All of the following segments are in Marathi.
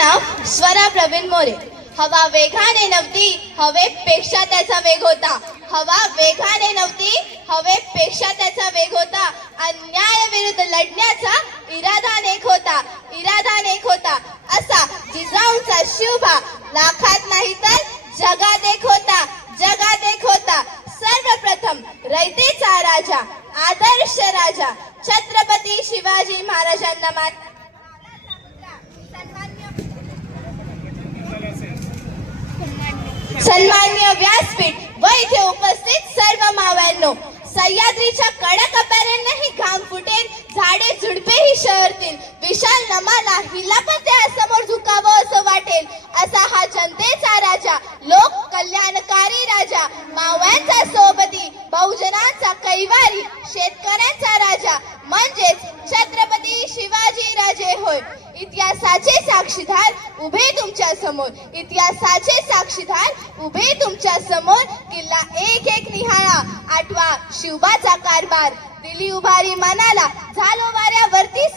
नाव स्वरा प्रवीण मोरे. हवा वेगाने नव्हती, हवेपेक्षा त्याचा वेग होता. हवा वेगाने नव्हती, हवेपेक्षा त्याचा वेग होता. अन्यायाविरुद्ध लढण्याचा इरादा एक होता. असा जिजाऊंचा शिवबा लाखात नाही तर जगात एक होता. सर्वप्रथम रयतेचा राजा, आदर्श राजा छत्रपती शिवाजी महाराजांना सन्माननीय व्यासपीठ व इथे उपस्थित सर्व मावळ्यांनो, सह्याद्रीच्या कडक अभयारण्यही घाम फुटेल, झाडे झुडपेही शहरतील, विशाल नमाला हिला पण त्यासमोर झुकावं असं वाटेल. असा हा जनतेचा राजा, लोक कल्याणकारी राजा, मावळ्यांचा सोबती, बहुजनांचा कैवारी, शेतकऱ्यांचा राजा म्हणजेच छत्रपती शिवाजी राजे होय. इतिहासाचे साक्षीदार उभे तुमच्या समोर किल्ला एक एक निहाळा, आठवा शिवबाचा कारभार, दिली उभारी मनाला झालो वाऱ्यावरती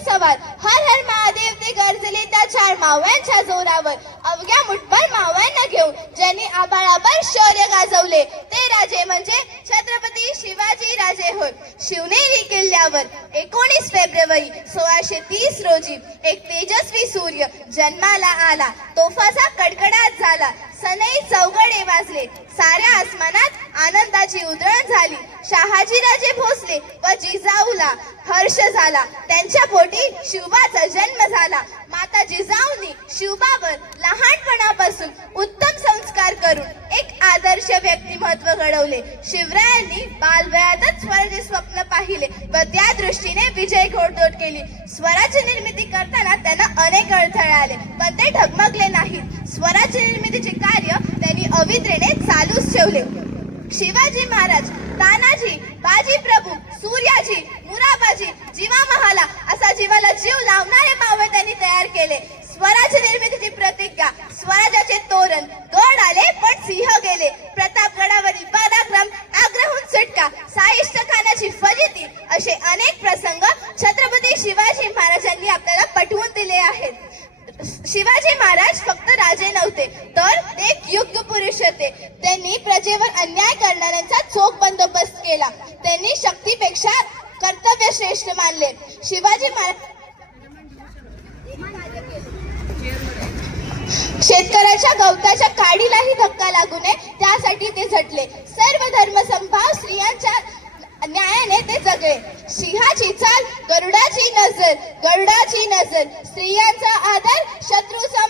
सवार. हर हर महादेव ते गरजले त्या चार मावळ्यांच्या जोरावर, अवघ्या मुठभर मावळ्यांना घेऊन ज्यांनी आबाळाभर शौर्य गाजवले ते राजे म्हणजे छत्रपती शिवाजी राजे होय. शिवनेरी किल्ल्यावर 19 फेब्रुवारी 1630 रोजी एक तेजस्वी सूर्य जन्माला आला. तोफाचा कडकडाट झाला, सनई चौघडे वाजले, साऱ्या आसमानात आनंदाची उधळण झाली. शहाजीराजे भोसले व जिजाऊला हर्ष झाला. त्यांच्या पोटी शिवबाचा जन्म झाला. माता जिजाऊंनी शिवबावर लहानपणापासून उत्तम संस्कार करून एक आदर्श व्यक्तिमत्व घडवले. शिवरायांनी बालवयातच स्वराज्य स्वप्न पाहिले व त्या दृष्टीने विजय घोडदौड केली. स्वराज्य निर्मिती करताना त्यांना अनेक अडथळे आले, पण ते डगमगले नाहीत. स्वराज्य निर्मितीचे कार्य त्यांनी अविद्रेने चालूच ठेवले. शिवाजी महाराज, तानाजी, बाजी प्रभू, सूर्याजी, मुराबाजी, जीवा महाला असा जीवाला जीव लावणारे मावळे त्यांनी तयार केले. स्वराज्य निर्मितीची प्रतिज्ञा, स्वराज्याचे तोरण, गड आले पण सिंह गेले, प्रतापगडावरील पराक्रम, आग्रहून सुटका, साहिष्ट खानाची फजिती असे अनेक प्रसंग छत्रपती शिवाजी महाराजांनी आपल्याला पटवून दिले आहेत. शिवाजी महाराज फक्त राजे नव्हते, तर ते एक युग पुरुष होते. त्यांनी प्रजेवर अन्याय करणाऱ्यांचा चोख बंदोबस्त केला. त्यांनी शक्तीपेक्षा कर्तव्य श्रेष्ठ मानले. शिवाजी महाराज शेतकऱ्याच्या गवताच्या काडीलाही धक्का लागू नये त्यासाठी ते झटले. सर्व धर्म समभाव स्त्रियांच्या न्यायाने ते जगले. सिंहाची चाल, गरुडाची नजर, स्त्रियांचा आदर, शत्रूचा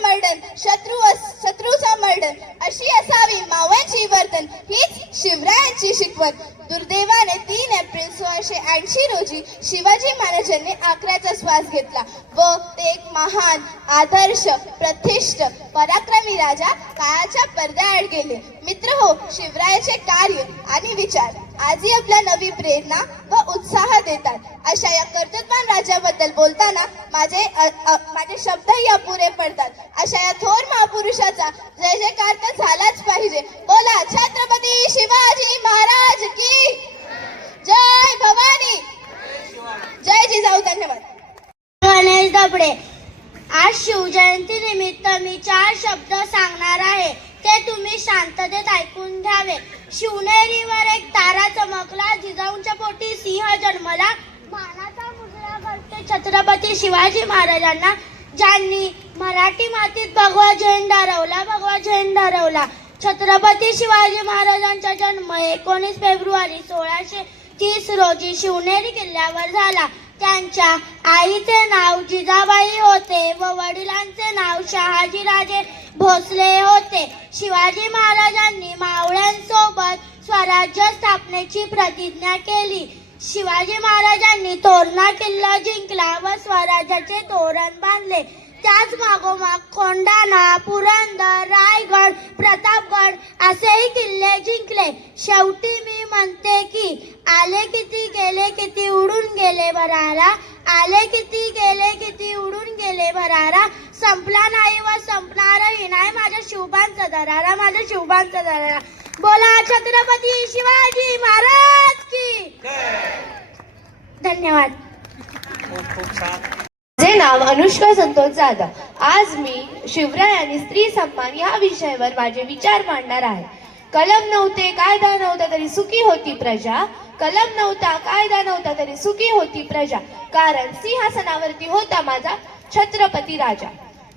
मर्दन अशी असावी मावळ्यांची वर्तन, हीच शिवरायांची शिकवण. दुर्दैवाने 3 एप्रिल 1680 रोजी शिवाजी महाराजांनी आखऱ्याचा श्वास घेतला व ते एक महान, आदर्श, प्रतिष्ठ, पराक्रमी राजा काळाच्या पडद्याआड गेले. मित्र हो, शिवरायाचे कार्य आणि विचार आजही आपल्या नवी प्रेरणा व उत्साह देतात. अशा या कर्तृत्ववान राजाबद्दल बोलताना माझे शब्दही अपुरे पडतात. अशा या थोर महापुरुषाचा जय जयकार तर झालाच पाहिजे. बोला छत्रपती शिवाजी महाराज की जय. भवानी जय जिजाऊ. धन्यवाद. गणेश दबडे. आज शिवजयंती निमित्त मी 4 शब्द सांगणार आहे, ते तुम्ही शांततेत ऐकून घ्यावे. शिवनेरीवर एक तारा चमकला, जिजाऊंच्या पोटी सिंह जन्मला, मानाचा मुजरा करते छत्रपती शिवाजी महाराजांना, ज्यांनी मराठी मातीत भगवा झेंडा रोवला. छत्रपती शिवाजी महाराजांचा जन्म 19 फेब्रुवारी 1630 रोजी शिवनेरी किल्ल्यावर झाला. त्यांच्या आईचे नाव जिजाबाई होते व वडिलांचे नाव शहाजीराजे भोसले होते. शिवाजी महाराजांनी मावळ्यांसोबत स्वराज्य स्थापनेची प्रतिज्ञा केली. शिवाजी महाराजांनी तोरणा किल्ला जिंकला व स्वराज्याचे तोरण बांधले. त्याच मागोमाग कोंढाणा, पुरंदर, रायगड, प्रतापगड असेही किल्ले जिंकले. शेवटी मी म्हणते की आले किती गेले किती उडून गेले भरारा, आले किती गेले किती उडून गेले भरारा, संपला नाही व संपणारही नाही माझ्या शिवबांचा दरारा. बोला छत्रपती शिवाजी महाराज की. धन्यवाद. खूप छान. नाव अनुष्का संतोष जाधव. आज मी शिवराय आणि स्त्री सन्मान या विषयावर माझे विचार मांडणार आहे. कलम नव्हते कायदा नव्हता तरी सुखी होती प्रजा. कलम नव्हता कायदा नव्हता तरी सुखी होती प्रजा. कारण सिंहासनावरती होता माझा छत्रपती राजा.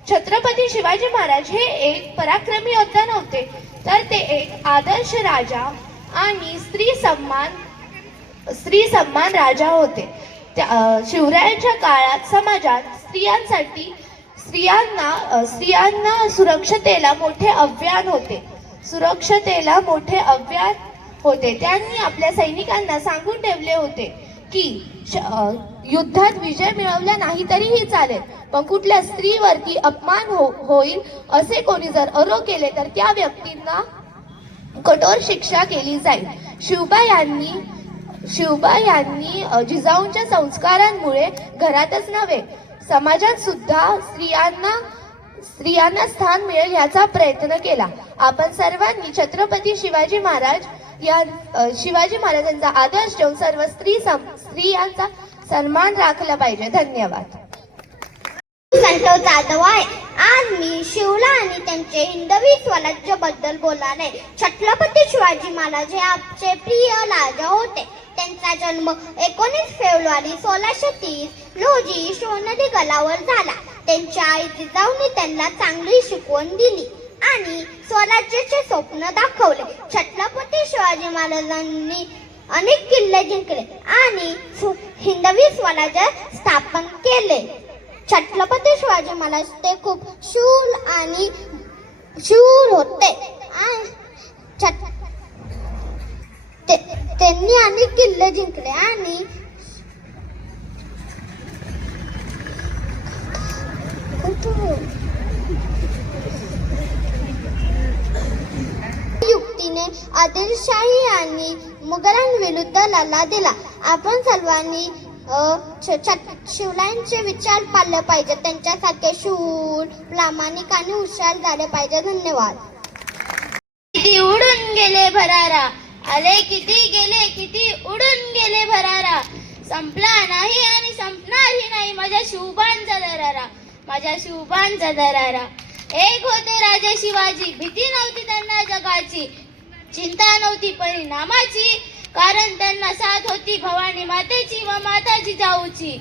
छत्रपती शिवाजी महाराज हे एक पराक्रमी योद्धा नव्हते, तर ते एक आदर्श राजा आणि स्त्री सन्मान राजा होते. शिवरायांच्या काळात समाजात स्त्रियांना सुरक्षतेला मोठे आव्हान होते. त्यांनी आपल्या सैनिकांना सांगून ठेवले होते की युद्धात विजय मिळवला नाही तरीही चालेल, पण कुठल्या स्त्रीवरती अपमान होईल असे कोणी जर आरोप केले तर त्या व्यक्तींना कठोर शिक्षा केली जाईल. शिवबा यांनी जिजाऊंच्या संस्कारांमुळे घरातच नव्हे समाजात सुद्धा स्त्रियांना स्थान मिळेल याचा प्रयत्न केला. आपण सर्वांनी छत्रपती शिवाजी महाराजांचा आदर्श ठेवून सर्व स्त्रियांचा सन्मान राखला पाहिजे. धन्यवाद. संतोष जाधव आहे. आज मी शिवला आणि त्यांचे हिंदवी स्वराज्य बद्दल बोलणार आहे. छत्रपती शिवाजी महाराज हे आमचे प्रिय राजा होते. त्यांचा जन्म 19 फेब्रुवारी 1630 रोजी शिवनदी गडावर झाला. त्यांच्या आई जिजाऊने त्यांना चांगली शिकवण दिली आणि स्वराज्याचे स्वप्न दाखवले. छत्रपती शिवाजी महाराजांनी अनेक किल्ले जिंकले आणि हिंदवी स्वराज्य स्थापन केले. छत्रपती शिवाजी महाराज ते खूप शूर होते. त्यांनी अनेक किल्ले जिंकले आणि युक्तीने आदिलशाही आणि मुघलांविरुद्ध लढा दिला. आपण सर्वांनी शिवरायांचे विचार पाळले पाहिजे. त्यांच्यासारखे शूर, प्रामाणिक आणि हुशार झाले पाहिजे. धन्यवाद. किती उडून गेले भरारा, आले किती गेले किती उडून गेले भरारा. संपला नाही आणि संपणारही नाही माझ्या शिवबांचा दरारा. एक होते राजे शिवाजी, भीती नव्हती त्यांना जगाची, चिंता नव्हती परिणामाची, कारण त्यांना साथ होती भवानी मातेची व माता जिजाऊंची.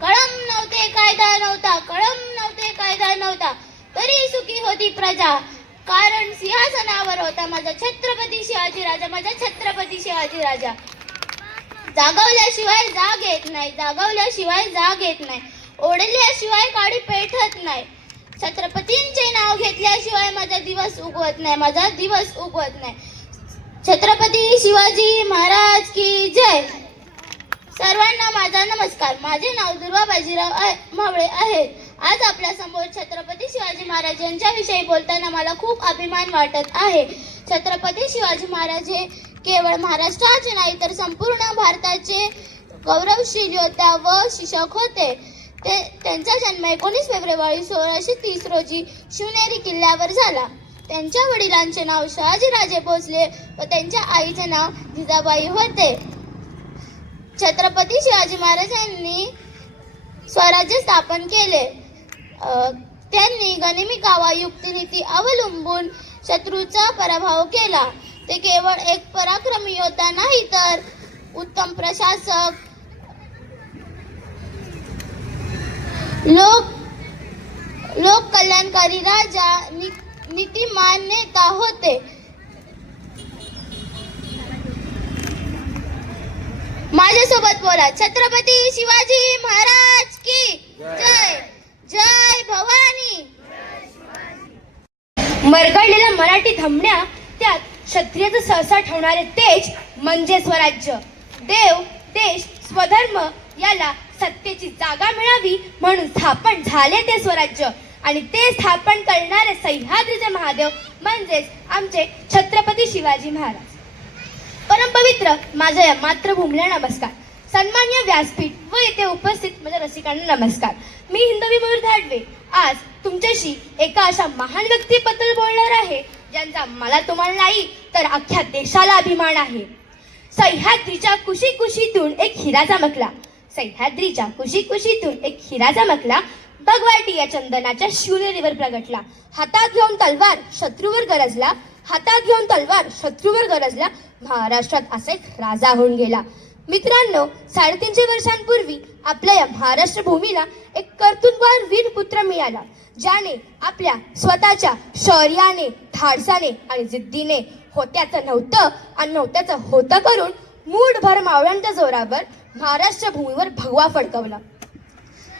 कळम नव्हते कायदा नव्हता तरी सुखी होती प्रजा. कारण सिंहासनावर होता माझा छत्रपती शिवाजी राजा. जागवल्याशिवाय जाग येत नाही, ओढल्याशिवाय काडी पेटत नाही. छत्रपतींचे नाव घेतल्याशिवाय माझा दिवस उगवत नाही. छत्रपती शिवाजी महाराज की जय. सर्वांना माझा नमस्कार. माझे नाव दुर्वा बाजीराव मावळे आहे. आज आपल्या समोर छत्रपती शिवाजी महाराज यांच्याविषयी बोलताना मला खूप अभिमान वाटत आहे. छत्रपती शिवाजी महाराज हे केवळ महाराष्ट्राचे नाही तर संपूर्ण भारताचे गौरवशील योद्धा व शिक्षक होते. त्यांचा जन्म 19 फेब्रुवारी 1630 रोजी शिवनेरी किल्ल्यावर झाला. त्यांच्या वडिलांचे नाव शहाजीराजे भोसले व त्यांच्या आईचे नाव जिजाबाई होते. छत्रपती शिवाजी महाराजांनी स्वराज्य स्थापन केले. त्यांनी गनिमी कावा युक्तिनीती अवलंबून शत्रूचा पराभव केला. ते केवळ एक पराक्रमी योद्धा नाही तर उत्तम प्रशासक, लोक कल्याणकारी राजा, नीतिमान नेता होते. माझ्यासोबत बोला. छत्रपती शिवाजी महाराज की जय. जय भवानी. मरगळलेल्या मराठी धमण्या, त्यात क्षत्रियाचं सहसा ठेवणारे तेज म्हणजे स्वराज्य. देव, देश, स्वधर्म याला सत्तेची जागा मिळावी म्हणून स्थापन झाले ते स्वराज्य. आणि ते स्थापन करणारे सह्याद्रीचे महादेव म्हणजेच आमचे छत्रपती शिवाजी महाराज. परमपवित्र माझ्या या मातृभूमीला नमस्कार. सन्मान्य व्यासपीठ व येथे उपस्थित माझ्या रसिकांना नमस्कार. मी हिंदवी मयूर धाडवे आज तुमच्याशी एका अशा महान व्यक्तीबद्दल बोलणार आहे ज्यांचा मला तुम्हाला नाही तर अख्ख्या देशाला अभिमान आहे. सह्याद्रीच्या कुशीकुशीतून एक हिरा चमकला. सह्याद्रीच्या कुशीतून एक हिरा चमकला. भगवाटी या चंदनाच्या शिवनेरीवर प्रगटला. हातात घेऊन तलवार शत्रूवर गरजला. महाराष्ट्रात असा एक राजा होऊन गेला. मित्रांनो, 350 वर्षांपूर्वी आपल्या या महाराष्ट्र भूमीला एक कर्तृत्ववान वीर पुत्र मिळाला, ज्याने आपल्या स्वतःच्या शौर्याने, धाडसाने आणि जिद्दीने होत्याचं नव्हतं आणि नव्हत्याचं होतं करून मूठभर मावळ्यांच्या जोरावर महाराष्ट्र भूमीवर भगवा फडकवला.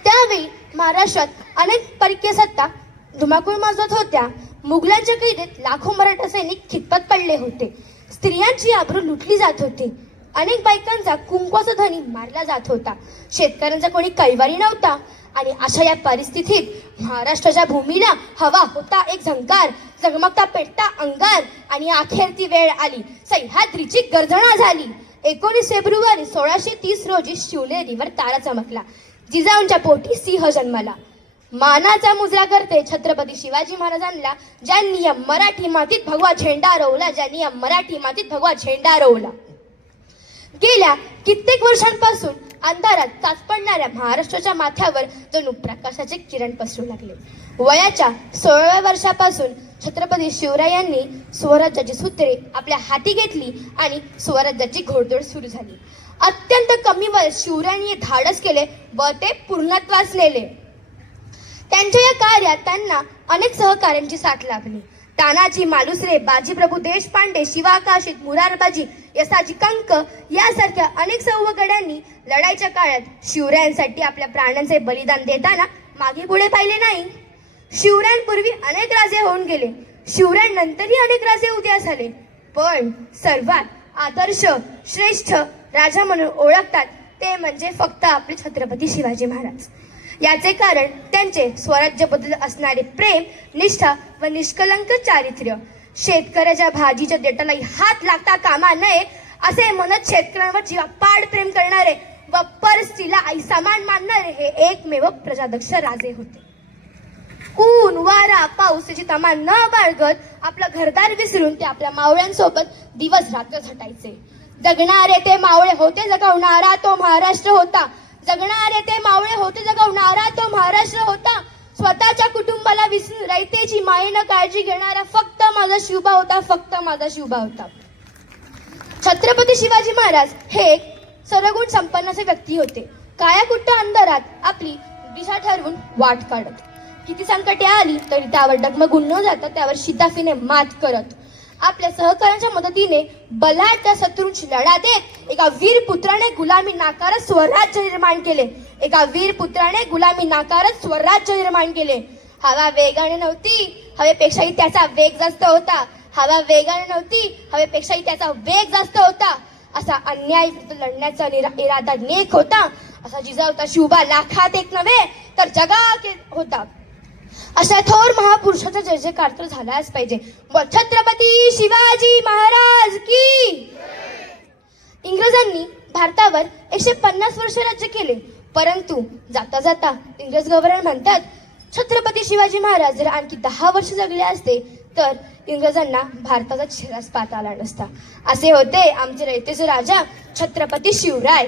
त्यावेळी महाराष्ट्रात अनेक परकीय सत्ता धुमाकूळ माजवत होत्या. मुघलांच्या कैदेत लाखो मराठा सैनिक खितपत पडले होते. स्त्रियांची आबरू लुटली जात होती. अनेक बायकांचा कुंकवाचा धनी मारला जात होता. शेतकऱ्यांचा कोणी कैवारी नव्हता. आणि अशा या परिस्थितीत महाराष्ट्राच्या भूमीला हवा होता एक झंकार, झगमगता पेटता अंगार. आणि अखेर ती वेळ आली, सह्याद्रीची गर्जना झाली. 19 फेब्रुवारी 1630 रोजी शिवनेरीवर तारा चमकला. जिजाऊंच्या पोटी सिंह जन्मला. मानाचा मुजरा करते छत्रपती शिवाजी महाराजांना, ज्यांनी या मराठी मातीत भगवा झेंडा रोवला. गेल्या कित्येक वर्षांपासून अंधारात काच पडणाऱ्या महाराष्ट्राच्या माथ्यावर जणू प्रकाशाचे किरण पसरू लागले. वयाच्या 16व्या वर्षापासून छत्रपती शिवरायांनी स्वराज्याची सूत्रे आपल्या हाती घेतली आणि स्वराज्याची घोडदौड सुरू झाली. अत्यंत कमी वयात शिवरायांनी धाडस केले व ते पूर्णत्वास नेले. त्यांच्या या कार्यात त्यांना अनेक सहकाऱ्यांची साथ लाभली. तानाजी मालुसरे, बाजीप्रभू देशपांडे, शिवाकाशीत, मुरारबाजी, यसाजी कंक यासारख्या अनेक सौवगड्यांनी लढाईच्या काळात शिवरायांसाठी आपल्या प्राणांचे बलिदान देताना मागे पुढे पाहिले नाही. शिवरायांपूर्वी अनेक राजे होऊन गेले. शिवरायांनंतरही अनेक राजे उदयास आले. पण सर्वात आदर्श श्रेष्ठ राजा म्हणून ओळखतात ते म्हणजे फक्त आपले छत्रपती शिवाजी महाराज. याचे कारण त्यांचे स्वराज्याबद्दल असणारे प्रेम, निष्ठा व निष्कलंक चारित्र्य. शेतकऱ्याच्या भाजीच्या देठालाही हात लागता कामा नये असे म्हणत शेतकऱ्यांवर जीवापाड प्रेम करणारे व परस्त्रीला आई समान मानणारे हे एकमेव प्रजादक्ष राजे होते. ऊन, वारा, पाऊस याची तमा न बाळगत आपलं घरदार विसरून ते आपल्या मावळ्यांसोबत दिवस रात्र झटायचे. जगणारे ते मावळे होते जगवणारा तो महाराष्ट्र होता. स्वतःच्या कुटुंबाला विसरून रयतेची मायेनं काळजी घेणारा फक्त माझा शिवबा होता. छत्रपती शिवाजी महाराज हे एक सर्वगुण संपन्न असे व्यक्ती होते. काळ्याकुट्ट अंधारात आपली दिशा ठरवून वाट काढत, किती संकटे आली तरी त्यावर डगमगून न जाता त्यावर शिताफीने मात करत, आपल्या सहकाऱ्यांच्या मदतीने बलाढ्य शत्रूंशी लढा देत एका वीर पुत्राने गुलामी नाकारत स्वराज्य निर्माण केले. हवा वेगाने नव्हती, हवेपेक्षाही त्याचा वेग जास्त होता. असा अन्याय लढण्याचा इरादा नेक होता. असा जिजाऊचा शिवबा लाखात एक नव्हे तर जगात होता. अशा थोर महापुरुषाचा जय जयकार तर झालाच पाहिजे. बोल छत्रपती शिवाजी महाराज की. इंग्रजांनी भारतावर 150 वर्ष राज्य केले, परंतु जाता जाता इंग्रज गव्हर्नर म्हणतात छत्रपती शिवाजी महाराज जर आणखी 10 वर्ष जगले असते तर इंग्रजांना भारताचा चेहराच पाहता आला नसता. असे होते आमचे रयतेचे राजा छत्रपती शिवराय.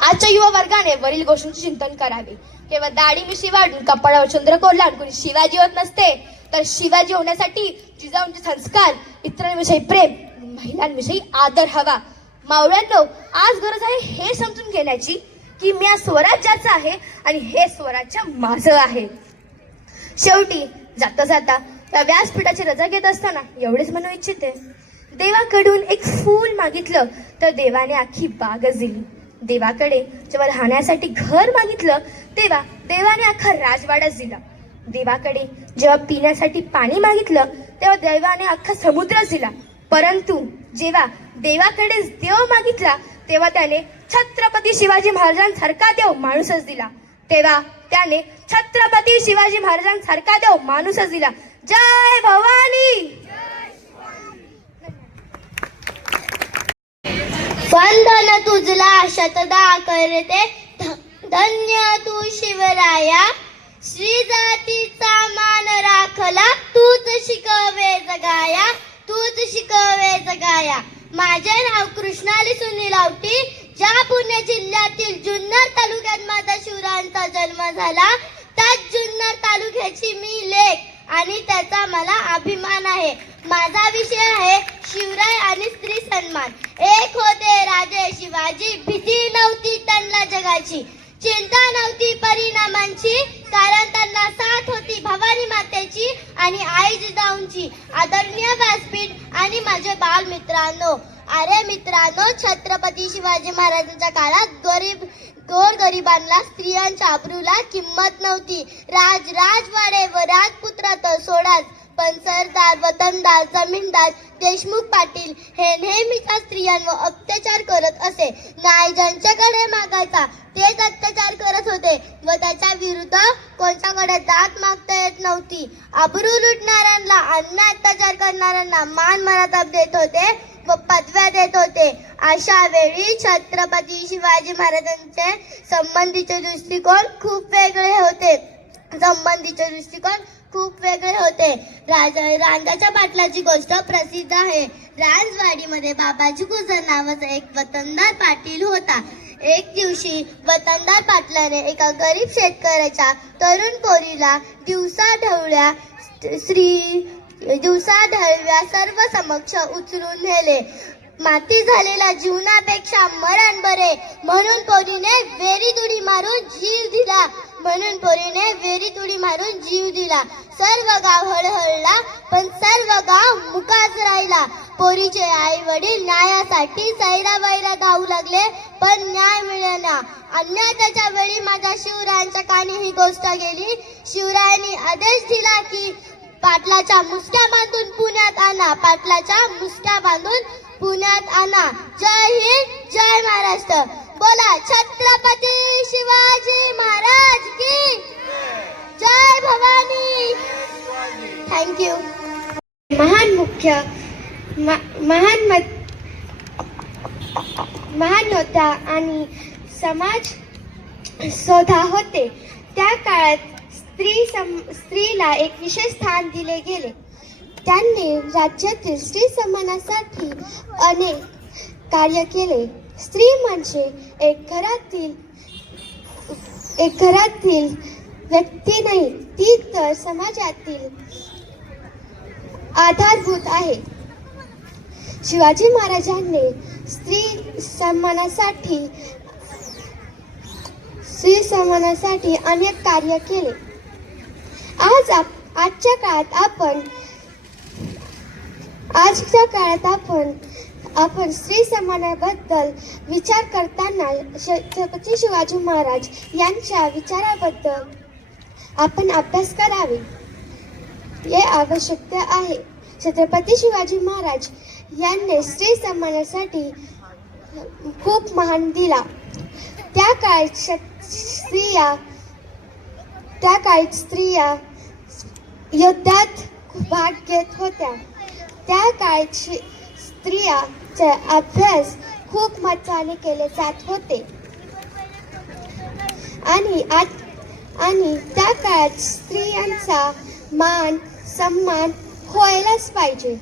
आजच्या युवा वर्गाने वरील गोष्टींचे चिंतन करावे. केवळ दाढी मिशी वाढून कपाळावर चंद्रकोर लावून कोणी शिवाजी होत नसते, तर शिवाजी होण्यासाठी जिजाऊंचे संस्कार, इतरांविषयी प्रेम, महिलांविषयी आदर हवा. मावळ्यांनो, आज गरज आहे हे समजून घेण्याची की मी या स्वराज्याचा आहे आणि हे स्वराज्य माझं आहे. शेवटी जाता जाता त्या व्यासपीठाची रजा घेत असताना एवढेच म्हणू इच्छिते, देवाकडून एक फूल मागितलं तर देवाने अख्खी बागच दिली. देवाकडे जेव्हा राहण्यासाठी घर मागितलं तेव्हा देवाने अख्खा राजवाडाच दिला. देवाकडे जेव्हा पिण्यासाठी पाणी मागितलं तेव्हा देवाने अख्खा समुद्रच दिला. परंतु जेव्हा देवाकडे देव मागितला तेव्हा त्याने छत्रपती शिवाजी महाराजांसारखा देव माणूसच दिला. जय भवानी. वंदन तुझला शतदा करते, धन्य तू शिवराया. श्री जातीचा मान राखला, तूच शिकवे जगाया. माझे नाव कृष्णाली सुनील आवटी, ज्या पुणे जिल्ह्यातील जुन्नर तालुक्यात माझा शिवरायांचा जन्म झाला, त्याच जुन्नर तालुक्याची मी लेक आणि त्याचा मला अभिमान आहे. माझा विषय आहे शिवराय आणि स्त्री सन्मान. एक होते राजे शिवाजी, भीती नव्हती त्यांना जगाची, चिंता नव्हती परिणामांची, कारण त्यांना साथ होती भवानी मातेची आणि आई जिजाऊंची. आदरणीय व्यासपीठ आणि माझे बाल मित्रांनो, अरे मित्रांनो, छत्रपती शिवाजी महाराजांच्या काळात गोरगरिबांना स्त्रियांच्या अब्रूला किंमत नव्हती. राजवाडे व राजपुत्रात सोडाच, पण सरदार, वतनदार, जमीनदार, देशमुख पाटील हे नेहमीच्या स्त्रियांवर अत्याचार करत असे. न्याय ज्यांच्याकडे मागायचा तेच अत्याचार करत होते व त्याच्या विरुद्ध कोणत्याकडे दाद मागता येत नव्हती. अब्रू लुटणाऱ्यांना, अन्याय अत्याचार करणाऱ्यांना मान मर्यादा देत होते व पदव्या देत होते. अशा वेळी छत्रपती शिवाजी महाराजांचे संबंधीचे दृष्टिकोन खूप वेगळे होते. रांजाच्या पाटलाची गोष्ट प्रसिद्ध आहे. रांजवाडीमध्ये बाबाजी गुजर नावाचा एक वतनदार पाटील होता. एक दिवशी वतनदार पाटलाने एका गरीब शेतकऱ्याच्या तरुण पोरीला दिवसाढवळ्या सर्व समक्ष उचलून नेले. माती झालेल्या जीवनापेक्षा मरण बरे म्हणून पोरीने वेरी मारून जीव दिला. सर्व गाव हळहळला, पण सर्व गाव मुकाच राहिला. पोरीचे आई वडील न्यायासाठी सैरावैरा धावू लागले, पण न्याय मिळेना. अन्यायाच्या वेळी माझ्या शिवरायांच्या कानी ही गोष्ट गेली. शिवरायांनी आदेश दिला की पाटलाच्या मुसक्या बांधून पुण्यात आणा. जय हिंद, जय महाराष्ट्र. बोला छत्रपती शिवाजी महाराज की जय. भवानी. थँक्यू. महान योद्धा आणि समाज शोधा होते. त्या काळात स्त्रीला एक विशेष स्थान दिले गेले. त्यांनी राज्यातील स्त्री सन्मानासाठी अनेक कार्य केले. स्त्री म्हणजे एक घरातील व्यक्ती नाही, ती तर समाजातील आधारभूत आहे. शिवाजी महाराजांनी स्त्री सन्मानासाठी अनेक कार्य केले. आजच्या काळात आपण स्त्री सन्मानाबद्दल विचार करताना छत्रपती शिवाजी महाराज यांच्या विचाराबद्दल आपण अभ्यास करावे, हे आवश्यक आहे. छत्रपती शिवाजी महाराज यांनी स्त्री सन्मानासाठी खूप मान दिला. त्या काळात स्त्रिया युद्धात भाग घेत होत्या. त्या काळात स्त्रियांचा अभ्यास खूप महत्त्वाने केले जात होते आणि त्या काळात स्त्रियांचा मान सन्मान व्हायलाच पाहिजे.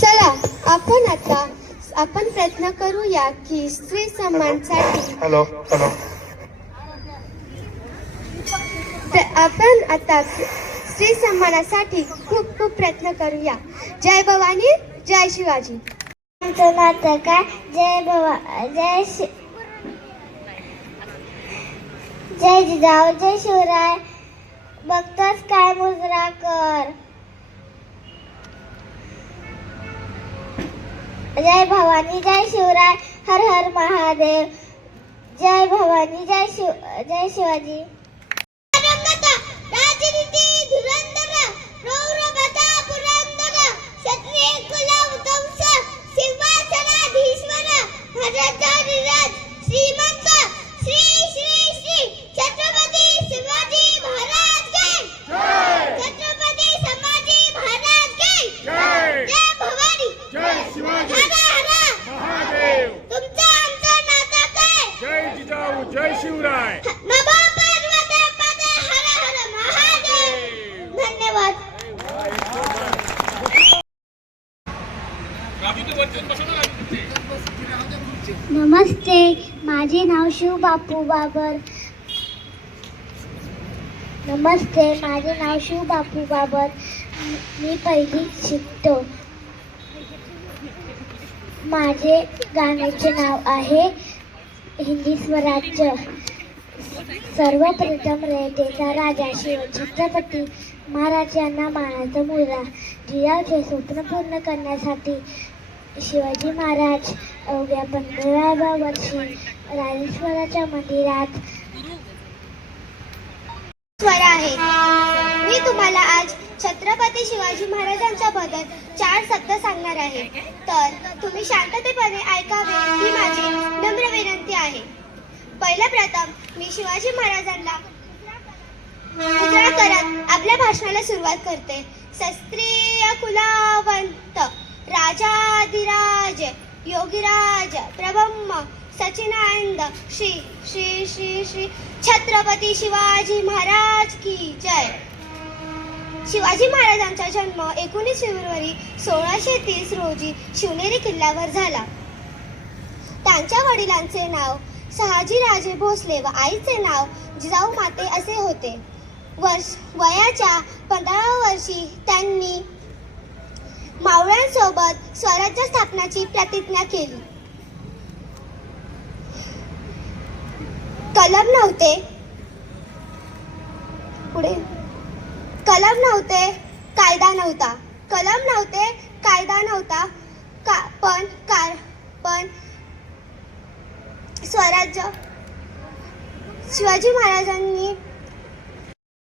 चला आपण प्रयत्न करूया की स्त्री सन्मानासाठी आपण आता स्त्री सन्मानासाठी खूप प्रयत्न करूया. जय भवानी, जय शिवाजी. आमचं नाटक आहे जय जिजाऊ जय शिवराय. बघतोस काय मुजरा कर. जय भवानी जय शिवराय, हर हर महादेव. जय भवानी जय शिवाजी. श्रीमंत श्री श्री श्री छत्रपती शिवाजी महाराज की जय. छत्रपती शिवाजी महाराज की जय. जय भवानी जय शिवाजी, हर हर महादेव. तुमचा आमचा नाता काय. जय जिजाऊ जय शिवराय. नमो पार्वती. नमस्ते, माझे नाव शिव बापू बाबर. नमस्ते, माझे नाव शिव बापू बाबर. मी पहिलीत शिकतो. माझे गाण्याचे नाव आहे हिंदी स्वराज्य. सर्वप्रथम रयतेचा राजा शिवछत्रपती महाराज यांना मानाचा मुलगा. जिजाऊचे स्वप्न पूर्ण करण्यासाठी शिवाजी महाराज अवघ्या 15व्या वर्षी राजेश्वराच्या मंदिरात स्वर आहे. मी तुम्हाला आज छत्रपती शिवाजी महाराजांच्या बद्दल 4 शब्द सांगणार आहे, तर तुम्ही शांततेपणे ऐकावे ही माझी नम्र विनंती आहे. पहिलं प्रथम मी शिवाजी महाराजांना उजळा करत आपल्या भाषणाला सुरुवात करते. क्षत्रिय कुलावंत राजाधिराज योगीराज प्रब्रह्म सचिनानंद श्री श्री श्री श्री छत्रपती शिवाजी महाराज की जय. शिवाजी महाराजांचा जन्म 19 फेब्रुवारी 1630 रोजी शिवनेरी किल्ल्यावर झाला. त्यांच्या वडिलांचे नाव शहाजीराजे भोसले व आईचे नाव जिजाऊ माते असे होते. वयाच्या 15व्या वर्षी त्यांनी मावळ्यांसोबत स्वराज्य स्थापनाची प्रतिज्ञा केली. कलम नव्हते, कायदा नव्हता. पण स्वराज्य शिवाजी महाराजांनी.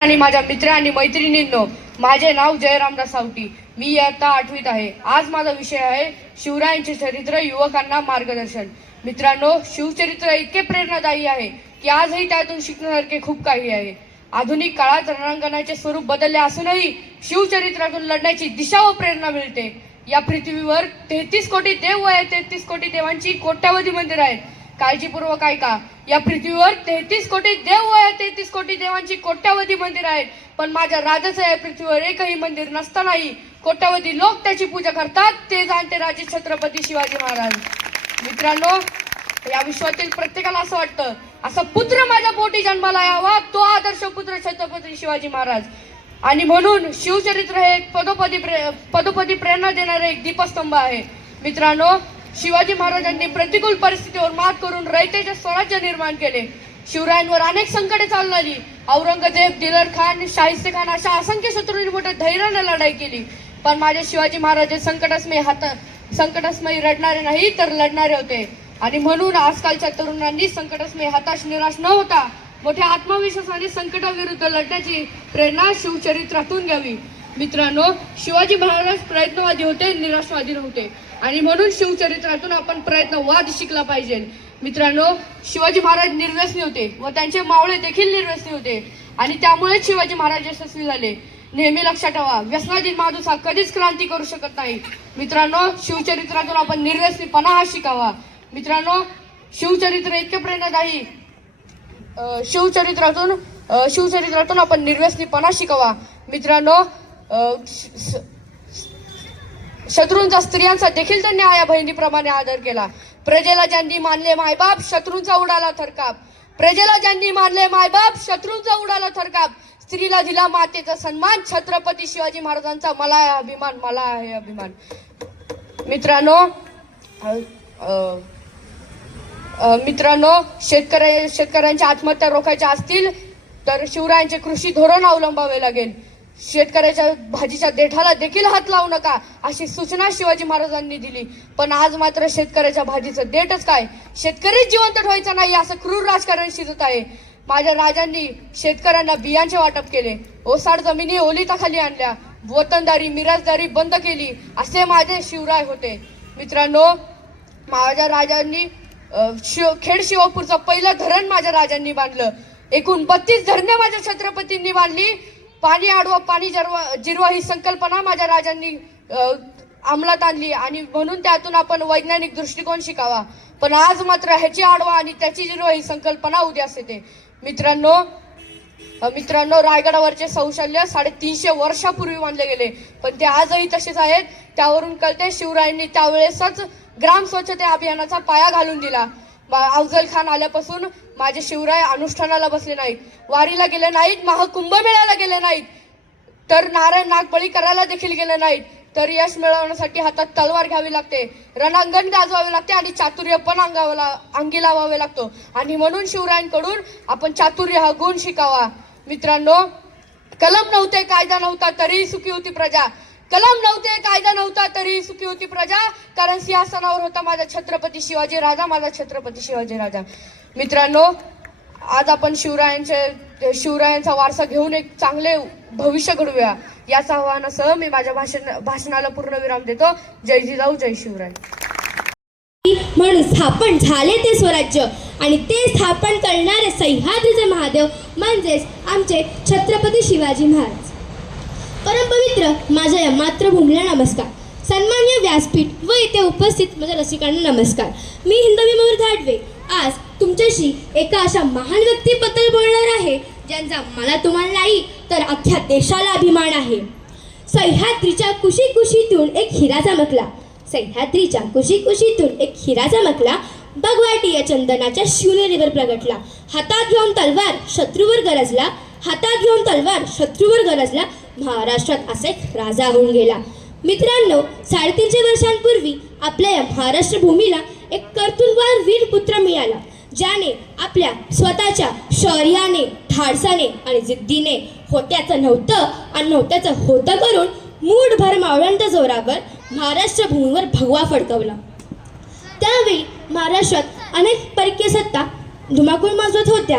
आणि माझ्या मित्र आणि मैत्रिणींनो, माझे नाव जयरामदास सावटी. मी इयत्ता 8वीत आहे. आज माझा विषय आहे शिवरायांचे चरित्र, युवकांना मार्गदर्शन. मित्रांनो, शिवचरित्र इतके प्रेरणादायी आहे की आजही त्यातून शिकण्यासारखे खूप काही आहे. आधुनिक काळात रणांगणाचे स्वरूप बदलले असूनही शिवचरित्रातून लढण्याची दिशा व प्रेरणा मिळते. या पृथ्वीवर 33 कोटी देव व 33 कोटी देवांची कोट्यावधी मंदिर आहेत. काळजीपूर्वक ऐका, या पृथ्वीवर 33 कोटी देव व 33 कोटी देवांची कोट्यावधी मंदिर आहेत. पण माझ्या राजाचं या पृथ्वीवर एकही मंदिर नसतानाही कोट्यावधी लोक त्याची पूजा करतात. ते जाणते राजे छत्रपती शिवाजी महाराज. मित्रांनो, या विश्वातील प्रत्येकाला असं वाटतं असा पुत्र माझ्या पोटी जन्माला यावा, तो आदर्श पुत्र छत्रपती शिवाजी महाराज. आणि म्हणून शिवचरित्र हे एक पदोपदी प्रेरणा देणारे एक दीपस्तंभ आहे. मित्रांनो, शिवाजी महाराजांनी प्रतिकूल परिस्थितीवर मात करून रयतेचे स्वराज्य निर्माण केले. शिवरायांवर अनेक संकटे चालणारी औरंगजेब, दिलर खान, शाहिस्ते खान अशा असंख्य शत्रूंनी मोठ्या धैर्याने लढाई केली. पण माझे शिवाजी महाराज संकटसमयी रडणारे नाही तर लढणारे होते. आणि म्हणून आजकालच्या तरुणांनी संकटसमयी हताश निराश न होता मोठ्या आत्मविश्वासाने संकटाविरुद्ध लढण्याची प्रेरणा शिवचरित्रातून घ्यावी. मित्रांनो, शिवाजी महाराज प्रयत्नवादी होते, निराशवादी नव्हते. आणि म्हणून शिवचरित्रातून आपण प्रयत्नवाद शिकला पाहिजे. मित्रांनो, शिवाजी महाराज निर्व्यसनी होते व त्यांचे मावळे देखील निर्व्यसनी होते आणि त्यामुळे शिवाजी महाराज यशस्वी झाले. नेहमी लक्षात ठेवा, व्यसनाधीन माणूस हा कधीच क्रांती करू शकत नाही. मित्रांनो, शिवचरित्रातून आपण निर्व्यसनीपणा हा शिकावा. मित्रांनो, शिवचरित्र इतके प्रेरणादायी. शिवचरित्रातून आपण निर्व्यसनीपणा शिकावा. मित्रांनो, शत्रूंचा स्त्रियांचा देखील त्यांनी आया बहिणीप्रमाणे आदर केला. प्रजेला ज्यांनी मानले मायबाप, शत्रूंचा उडाला थरकाप. प्रजेला ज्यांनी मानले मायबाप, शत्रूंचा उडाला थरकाप. स्त्रीला दिला मातेचा सन्मान, छत्रपती शिवाजी महाराजांचा मला आहे अभिमान, मला आहे अभिमान. मित्रांनो, शेतकऱ्यांच्या आत्महत्या रोखायच्या असतील तर शिवरायांचे कृषी धोरण अवलंबावे लागेल. शेतकऱ्याच्या भाजीच्या देठाला देखील हात लावू नका अशी सूचना शिवाजी महाराजांनी दिली. पण आज मात्र शेतकऱ्याच्या भाजीचं देठच काय, शेतकरीच जिवंत ठेवायचा नाही असं क्रूर राजकारण शिजत आहे. माझ्या राजांनी शेतकऱ्यांना बियांचे वाटप केले, ओसाड जमिनी ओलिताखाली आणल्या, वतनदारी मिराजदारी बंद केली असे माझे शिवराय होते. मित्रांनो, माझ्या राजांनी खेड शिवापूरचं पहिलं धरण माझ्या राजांनी बांधलं. एकूण 32 धरणे माझ्या छत्रपतींनी बांधली. पाणी आडवा पाणी जिरवा ही संकल्पना माझ्या राजांनी अंमलात आणली आणि म्हणून त्यातून आपण वैज्ञानिक दृष्टिकोन शिकावा. पण आज मात्र ह्याची आडवा आणि त्याची जिरवा ही संकल्पना उद्यास येते. मित्रांनो, मित्रांनो, रायगडावरचे कौशल्य 350 वर्षापूर्वी बांधले गेले, पण ते आजही तसेच आहेत. त्यावरून कळते शिवरायांनी त्यावेळेसच ग्राम स्वच्छता अभियानाचा पाया घालून दिला. अफजल खान आल्यापासून माझे शिवराय अनुष्ठानाला बसले नाहीत, वारीला गेले नाहीत, महाकुंभमेळ्याला गेले नाहीत, तर नारायण नागबळी करायला देखील गेले नाहीत. तर यश मिळवण्यासाठी हातात तलवार घ्यावी लागते, रणांगण गाजवावे लागते आणि चातुर्य पण अंगी लावावे लागतो. आणि म्हणून शिवरायांकडून आपण चातुर्य हा गुण शिकावा. मित्रांनो, कलम नव्हते, कायदा नव्हता, तरीही सुखी होती प्रजा. कलम नव्हते, कायदा नव्हता, तरीही सुखी होती प्रजा, कारण सिंहासनावर होता माझा छत्रपती शिवाजी राजा, माझा छत्रपती शिवाजी राजा. मित्रांनो, आज आपण शिवरायांचा वारसा घेऊन एक चांगले भविष्य घडवूया, याच आव्हानासह मी माझ्या भाषणाला पूर्णविराम देतो. जय जिजाऊ, जय शिवराय. म्हणून स्थापन झाले ते स्वराज्य आणि ते स्थापन करणारे सह्याद्रीचे महादेव म्हणजेच आमचे छत्रपती शिवाजी महाराज. परमपवित्र माझ्या या मातृभूमीला नमस्कार. सन्मान्य व्यासपीठ व इथे उपस्थित माझ्या रसिकांना नमस्कार. मी हिंदवी मयूर धाडवे आज तुमच्याशी एका अशा महान व्यक्तीबद्दल बोलणार आहे ज्यांचा मला तुम्हाला नाही तर अख्ख्या देशाला अभिमान आहे. सह्याद्रीच्या कुशीकुशीतून एक हिरा चमकला, सह्याद्रीच्या कुशीकुशीतून एक हिरा चमकला, बगवाटी या चंदनाच्या शिवनेरीवर प्रगटला. हातात घेऊन तलवार शत्रूवर गरजला, हातात घेऊन तलवार शत्रूवर गरजला, महाराष्ट्रात असा एक राजा होऊन गेला. मित्रांनो, 350 वर्षांपूर्वी आपल्या या महाराष्ट्र भूमीला एक कर्तृत्ववान वीर पुत्र मिळाला, ज्याने आपल्या स्वतःच्या शौर्याने, धाडसाने आणि जिद्दीने होत्याचं नव्हतं आणि नव्हत्याचं होतं करून मूठभर मावळ्यांच्या जोरावर महाराष्ट्र भूमीवर भगवा फडकवला. त्यावेळी महाराष्ट्रात अनेक परकीय सत्ता धुमाकूळ माजवत होत्या.